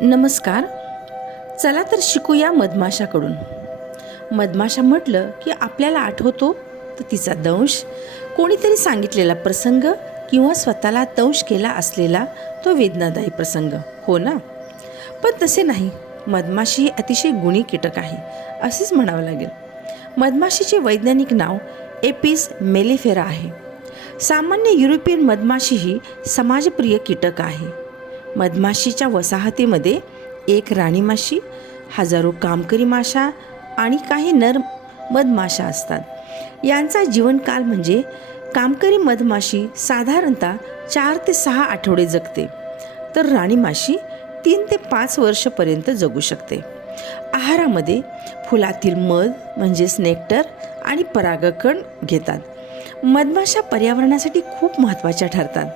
नमस्कार. चला तर शिकूया मधमाशाकडून. मधमाशा म्हटलं की आपल्याला आठवतो तर तिचा दंश, कोणीतरी सांगितलेला प्रसंग किंवा स्वतःला दंश केला असलेला तो वेदनादायी प्रसंग, हो ना? पण तसे नाही. मधमाशी ही अतिशय गुणी कीटक आहे, असेच म्हणावं लागेल. मधमाशीचे वैज्ञानिक नाव एपिस मेलिफेरा आहे. सामान्य युरोपियन मधमाशी ही समाजप्रिय कीटक आहे. मधमाशीच्या वसाहतीमध्ये एक राणी माशी, हजारो कामकरी माशा आणि काही नर मधमाशा असतात. यांचा जीवनकाल म्हणजे कामकरी मधमाशी साधारणतः 4 ते 6 आठवडे जगते, तर राणी माशी 3 ते 5 वर्षपर्यंत जगू शकते. आहारामध्ये फुलातील मध म्हणजेच नेक्टर आणि परागकण घेतात. मधमाशा पर्यावरणासाठी खूप महत्त्वाच्या ठरतात.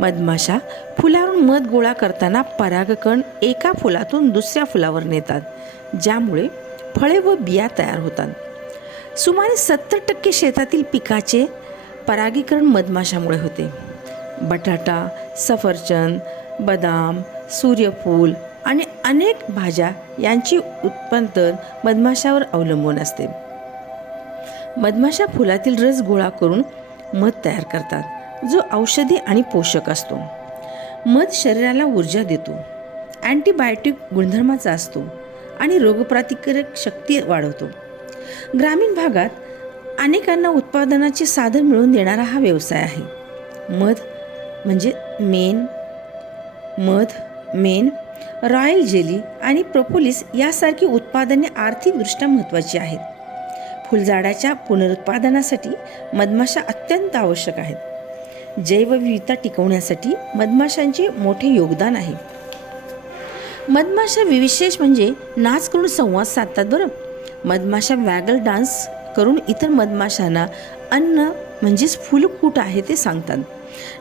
मधमाशा फुलावरून मध गोळा करताना परागकण एका फुलातून दुसऱ्या फुलावर नेतात, ज्यामुळे फळे व बिया तयार होतात. सुमारे 70% शेतातील पिकाचे परागीकरण मधमाशामुळे होते. बटाटा, सफरचंद, बदाम, सूर्यफूल आणि अनेक भाज्या यांची उत्पन्न मधमाशावर अवलंबून असते. मधमाशा फुलातील रस गोळा करून मध तयार करतात, जो औषधी आणि पोषक असतो. मध शरीराला ऊर्जा देतो, अँटीबायोटिक गुणधर्माचा असतो आणि रोगप्रतिकारक शक्ती वाढवतो. ग्रामीण भागात अनेकांना उत्पादनाचे साधन मिळवून देणारा हा व्यवसाय आहे. मध म्हणजे मेण, रॉयल जेली आणि प्रोपोलिस यासारखी उत्पादने आर्थिकदृष्ट्या महत्त्वाची आहेत. फुलझाडाच्या पुनरुत्पादनासाठी मधमाशा अत्यंत आवश्यक आहेत. जैवविविधता टिकवण्यासाठी मधमाशांचे मोठे योगदान आहे. मधमाशा विशेष म्हणजे नाच करून संवाद साधतात बरं. मधमाशा वॅगल डान्स करून इतर मधमाशांना अन्न म्हणजेच फुलकूट आहे ते सांगतात.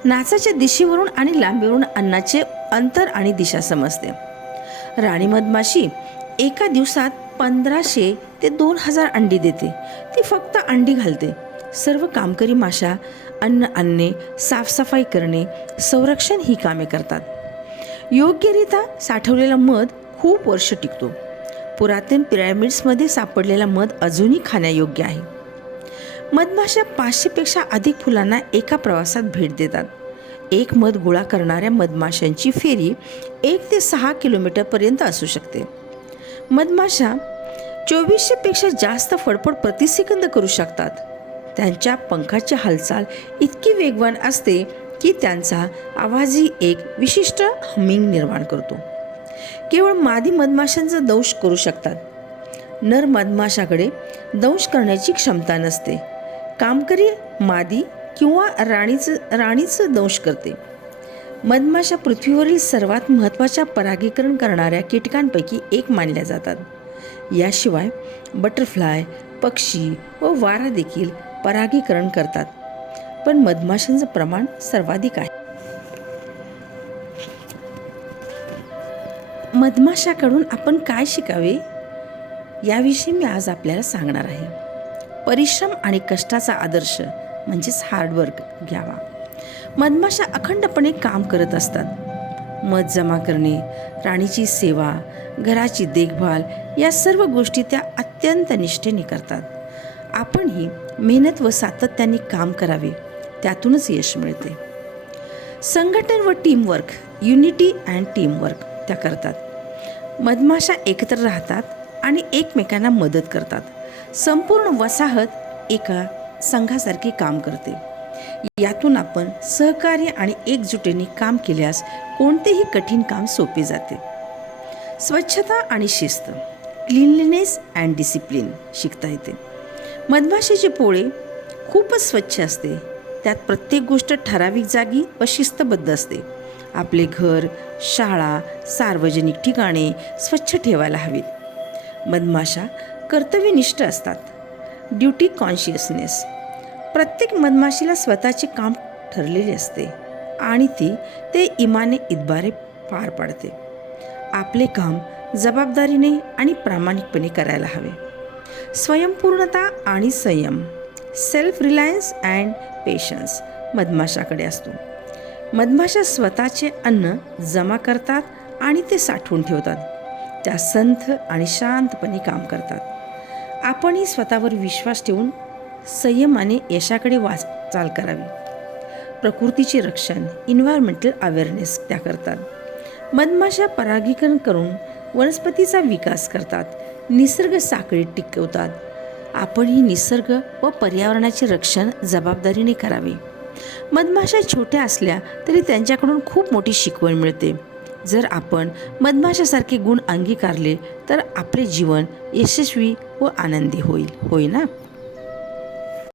नाचाच्या दिशेवरून आणि लांबीवरून अन्नाचे अंतर आणि दिशा समजते. राणी मधमाशी एका दिवसात 1500 ते 2000 अंडी देते. ती फक्त अंडी घालते. सर्व कामकरी माशा अन्न आणणे, साफसफाई करणे, संरक्षण ही कामे करतात. योग्यरित्या साठवलेला मध खूप वर्ष टिकतो. पुरातन पिरॅमिड्समध्ये सापडलेला मध अजूनही खाण्यायोग्य आहे. मधमाशा 500 पेक्षा अधिक फुलांना एका प्रवासात भेट देतात. एक मध गोळा करणाऱ्या मधमाशांची फेरी 1 ते 6 किलोमीटरपर्यंत असू शकते. मधमाशा 2400 पेक्षा जास्त फडफड प्रतिसेकंद करू शकतात. त्यांच्या पंखाची हालचाल इतकी वेगवान असते की त्यांचा आवाजही एक विशिष्ट हमिंग निर्माण करतो. केवळ मादी मधमाशांचा दंश करू शकतात. नर मधमाशाकडे दंश करण्याची क्षमता नसते. कामकरी मादी किंवा राणीचं दंश करते. मधमाशा पृथ्वीवरील सर्वात महत्त्वाच्या परागीकरण करणाऱ्या कीटकांपैकी एक मानल्या जातात. याशिवाय बटरफ्लाय, पक्षी व वारा देखील परागीकरण करतात, पण मधमाशांचं प्रमाण सर्वाधिक आहे. मधमाशाकडून आपण काय शिकावे याविषयी मी आज आपल्याला सांगणार आहे. परिश्रम आणि कष्टाचा आदर्श म्हणजेच हार्डवर्क घ्यावा. मधमाशा अखंडपणे काम करत असतात. मध जमा करणे, राणीची सेवा, घराची देखभाल या सर्व गोष्टी त्या अत्यंत निष्ठेने करतात. आपणही मेहनत व सातत्याने काम करावे, त्यातूनच यश मिळते. संघटन व टीमवर्क, युनिटी अँड टीमवर्क त्या करतात. मधमाशा एकत्र राहतात आणि एकमेकांना मदत करतात. संपूर्ण वसाहत एका संघासारखे काम करते. यातून आपण सहकार्य आणि एकजुटीने काम केल्यास कोणतेही कठीण काम सोपे जाते. स्वच्छता आणि शिस्त, क्लीनलीनेस अँड डिसिप्लिन शिकता येते. मधमाशीचे पोळे खूपच स्वच्छ असते. त्यात प्रत्येक गोष्ट ठराविक जागी व शिस्तबद्ध असते. आपले घर, शाळा, सार्वजनिक ठिकाणे स्वच्छ ठेवायला हवीत. मधमाशा कर्तव्यनिष्ठ असतात. ड्युटी कॉन्शियसनेस, प्रत्येक मधमाशीला स्वतःचे काम ठरलेले असते आणि ते इमाने इतबारे पार पाडते. आपले काम जबाबदारीने आणि प्रामाणिकपणे करायला हवे. स्वयंपूर्णता आणि संयम, सेल्फ रिलायन्स अँड पेशन्स मधमाशाकडे असतो. मधमाशा स्वतःचे अन्न जमा करतात आणि ते साठवून ठेवतात. त्या संथ आणि शांतपणे काम करतात. आपणही स्वतःवर विश्वास ठेवून संयमाने यशाकडे वाटचाल करावी. प्रकृतीचे रक्षण, इन्व्हायरमेंटल अवेअरनेस त्या करतात. मधमाशा परागीकरण करून वनस्पतीचा विकास करतात, निसर्ग साखळीत टिकवतात. आपणही निसर्ग व पर्यावरणाचे रक्षण जबाबदारीने करावे. मधमाशा छोट्या असल्या तरी त्यांच्याकडून खूप मोठी शिकवण मिळते. जर आपण मधमाशासारखे गुण अंगीकारले तर आपले जीवन यशस्वी व आनंदी होईल, होय ना?